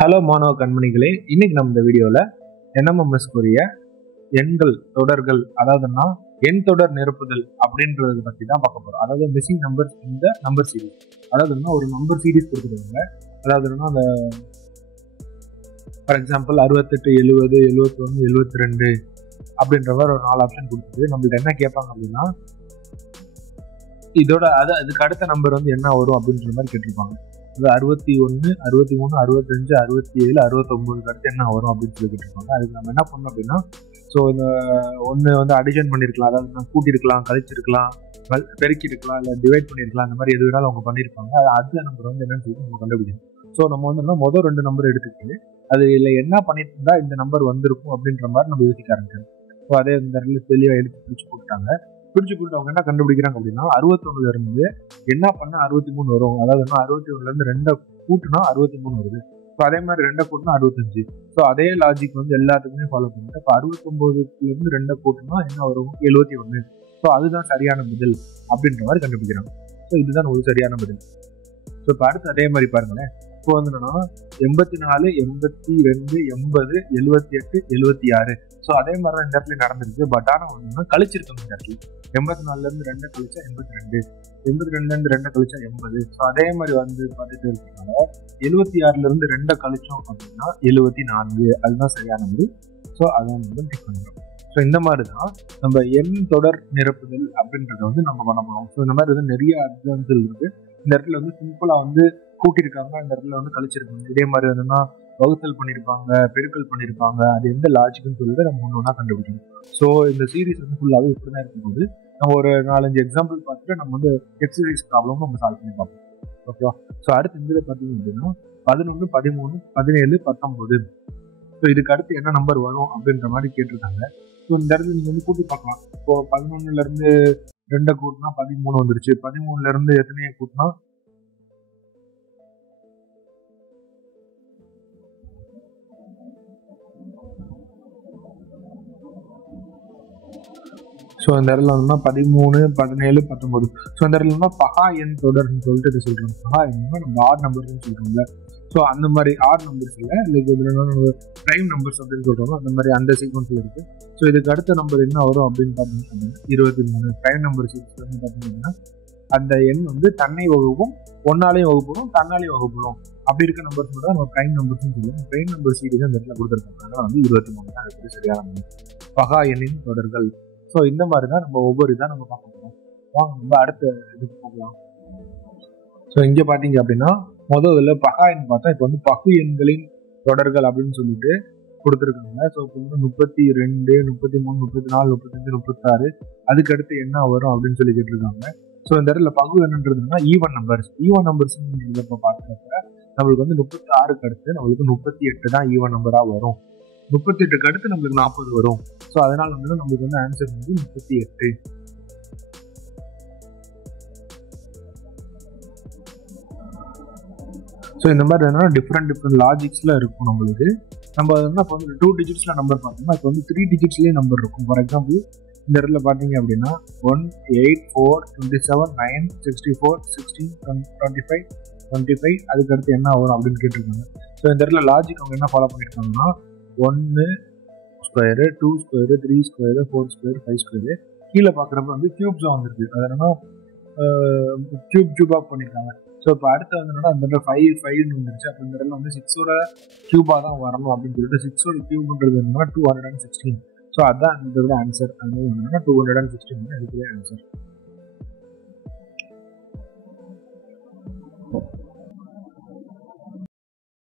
Hello மாணவ கண்மணிகளே, இன்னைக்கு நம்ம இந்த வீடியோல NMMS குரிய எண்கள் தொடர்கள், அதாவதுன்னா எண் தொடர் நிரப்புதல் அப்படின்றத பத்தி தான் பார்க்க போறோம். அதாவது மிஸ்ஸிங் நம்பர் இந்த நம்பர் சீரிஸ், அதாவதுன்னா ஒரு நம்பர் சீரிஸ் கொடுத்துருவாங்க. அதாவதுன்னா அந்த ஃபார் எக்ஸாம்பிள் 68, 70, 71, 72 அப்படின்ற மாதிரி ஒரு 4 ஆப்ஷன் கொடுத்துட்டு நம்மள்ட்ட என்ன கேட்பாங்க அப்படின்னா, இதோட அதுக்கு அடுத்த நம்பர் வந்து என்ன வரும் அப்படின்ற மாதிரி கேட்டிருப்பாங்க. அது 61, 63, 65, 67, 69 அடுத்து என்ன வரும் அப்படின்னு சொல்லி கேட்டிருப்பாங்க. அதுக்கு நம்ம என்ன பண்ணோம் அப்படின்னா, ஸோ இந்த ஒன்று வந்து அடிஷன் பண்ணியிருக்கலாம், அதாவது நம்ம கூட்டியிருக்கலாம், கழிச்சிருக்கலாம், பெருக்கிருக்கலாம், இல்லை டிவைட் பண்ணியிருக்கலாம், அந்த மாதிரி எது வேணாலும் அவங்க பண்ணியிருப்பாங்க. அது அடுத்த நம்பர் வந்து என்னன்னு சொல்லி நம்ம கண்டுபிடிக்கணும். ஸோ நம்ம வந்து முதல் 2 நம்பர் எடுத்துக்கிட்டு அது இல்லை என்ன பண்ணிட்டு இருந்தா இந்த நம்பர் வந்திருக்கும் அப்படின்ற மாதிரி நம்ம யோசிக்க ஆரம்பிச்சோம். ஸோ அதே இந்த இடத்துல தெளிவாக எடுத்து பிரிச்சு போட்டுட்டாங்க. பிரிச்சு போட்டு அவங்க என்ன கண்டுபிடிக்கிறாங்க அப்படின்னா, 61 இருந்து என்ன பண்ணா 63 வரும், அதாவது 61 இருந்து 2 கூட்டுனா 63 வருது. ஸோ அதே மாதிரி 2 கூட்டினா 65. ஸோ அதே லாஜிக் வந்து எல்லாத்துக்குமே ஃபாலோ பண்ணிட்டு இப்போ 69 இருந்து 2 கூட்டினா என்ன வரும், 71. ஸோ அதுதான் சரியான பதில் அப்படின்ற மாதிரி கண்டுபிடிக்கிறாங்க. ஸோ இதுதான் ஒரு சரியான பதில். ஸோ இப்போ அடுத்து அதே மாதிரி பாருங்களேன். இப்போ வந்து என்னன்னா 84, 82, 80, 78, 76. ஸோ அதே மாதிரி தான் இந்த இடத்துல நடந்திருக்கு. பட் ஆனால் ஒன்றுனா கழிச்சிருக்கோம் இந்த இடத்துல. 84 இருந்து 2 கழிச்சா 82, 82 இருந்து 2 கழிச்சா 80. ஸோ அதே மாதிரி வந்து பார்த்துட்டு இருக்கனால 76 இருந்து 2 கழிச்சோம் அப்படின்னா 74. அதுதான் சரியானது. ஸோ அதை வந்து டிக் பண்ணுறோம். ஸோ இந்த மாதிரி தான் நம்ம எண் தொடர் நிரப்புதல் அப்படின்றத வந்து நம்ம பண்ண போகிறோம். ஸோ இந்த மாதிரி வந்து நிறைய எக்ஸாம்பிள் இருக்கு. இந்த இடத்துல வந்து சிம்பிளா வந்து கூட்டியிருக்காங்க, இந்த இடத்துல வந்து கழிச்சிருக்காங்க. இதே மாதிரி வந்துன்னா வகுத்தல் பண்ணியிருப்பாங்க, பெருக்கல் பண்ணியிருப்பாங்க. அது எந்த லாஜிக்னு சொல்லிட்டு நம்ம ஒன்று ஒன்றா கண்டுபிடிக்கணும். ஸோ இந்த சீரீஸ் வந்து ஃபுல்லாகவே இப்படி தான் இருக்கும்போது நம்ம ஒரு 4-5 எக்ஸாம்பிள் பார்த்துட்டு நம்ம வந்து எக்ஸசைஸ் ப்ராப்ளம் நம்ம சால்வ் பண்ணி பார்ப்போம். ஓகேவா? ஸோ அடுத்து இந்த பார்த்தீங்க அப்படின்னா 11, 13, 17, 19. ஸோ இதுக்கு அடுத்து என்ன நம்பர் வரும் அப்படின்ற மாதிரி கேட்டிருக்காங்க. ஸோ இந்த இடத்துல நீங்கள் வந்து கூட்டி பார்க்கலாம். இப்போ 11 இருந்து 2 கூட்டினா 13 வந்துருச்சு. 13 இருந்து எத்தனையை கூட்டினா ஸோ இந்த இடத்துல வந்து 13, 17, 19. ஸோ இந்த இடத்துல பகா எண் தொடர்ன்னு சொல்லிட்டு இது சொல்றோம். பகா எண்ணா நம்ம ஆட் நம்பர்ஸ்ன்னு சொல்றோம்ல. ஸோ அந்த மாதிரி ஆட் நம்பர்ஸ் இல்லை, இதுக்கு பிரைம் நம்பர்ஸ் அப்படின்னு சொல்றோம். அந்த மாதிரி அந்த சீக்வன்ஸ்ல இருக்கு. ஸோ இதுக்கு அடுத்த நம்பர் என்ன வரும் அப்படின்னு பார்த்தீங்கன்னா 23. பிரைம் நம்பர் சீக்வன்ஸ் வந்து பார்த்தீங்கன்னா அந்த எண் வந்து தன்னை வகுப்பும், ஒன்னாலையும் வகுப்படும், தன்னாலையும் வகுப்படும். அப்படி இருக்க நம்பர்ஸ் தான் நம்ம பிரைம் நம்பர்ஸ் சொல்லுவோம். பிரைம் நம்பர் சீரீஸ் அந்த இடத்துல கொடுத்துருக்காங்க. வந்து 23 தான் இருக்குது சரியான பகா எண்ணின் தொடர்கள். ஸோ இந்த மாதிரி தான் நம்ம ஒவ்வொரு இதாக நம்ம பார்க்க போகிறோம். வாங்க நம்ம அடுத்த இதுக்கு போகலாம். ஸோ இங்கே பார்த்தீங்க அப்படின்னா முதல்ல பகா எண் பார்த்தா இப்போ வந்து பகு எண்களின் தொடர்கள் அப்படின்னு சொல்லிட்டு கொடுத்துருக்காங்க. ஸோ இப்போ வந்து 32, 33, 34, 35, 36 அதுக்கு அடுத்து என்ன வரும் அப்படின்னு சொல்லி கேட்டிருக்காங்க. ஸோ இந்த இடத்துல பகு என்னன்றதுன்னா ஈவன் நம்பர்ஸ். ஈவன் நம்பர்ஸ் இப்போ பார்க்குறப்ப நம்மளுக்கு வந்து 36க்கு அடுத்து நம்மளுக்கு 38 தான் ஈவன் நம்பராக வரும். 38க்கு அடுத்து நம்மளுக்கு 40 வரும். ஸோ அதனால வந்து நம்மளுக்கு வந்து ஆன்சர் வந்து 38. ஸோ இந்த மாதிரி என்னன்னா டிஃப்ரெண்ட் லாஜிக்ஸ்ல இருக்கும் நம்மளுக்கு. நம்ம வந்து இப்போ வந்து 2 டிஜிட்ஸ்ல நம்பர் பார்த்தோம்னா இப்போ வந்து 3 டிஜிட்ஸ்லேயே நம்பர் இருக்கும். ஃபார் எக்ஸாம்பிள் இந்த இடத்துல பார்த்தீங்க அப்படின்னா 1, 8, 4, 27, 9, 64, 16, 25, 25 அதுக்கு அடுத்து என்ன வரும் அப்படின்னு கேட்டிருக்காங்க. ஸோ இந்த இடத்துல லாஜிக் அவங்க என்ன ஃபாலோ பண்ணியிருக்காங்கன்னா 1 square, 2 square, 3 square, 4 square, 5 square. கீழே பார்க்குறப்ப வந்து கியூப்ஸாக வந்துருக்கு. அது என்னன்னா கியூபாக பண்ணியிருக்காங்க. ஸோ இப்போ அடுத்து வந்து என்னன்னா அந்த இடத்துல 5 வந்துருச்சு. அப்போ இந்த இடத்துல வந்து 6ஓட கியூபாக தான் வரணும் அப்படின்னு சொல்லிட்டு 6ஓட கியூப்ன்றது என்னன்னா 216. ஸோ அதுதான் இந்த ஆன்சர். அது என்னன்னா 216 தான் இதுக்குரிய ஆன்சர்.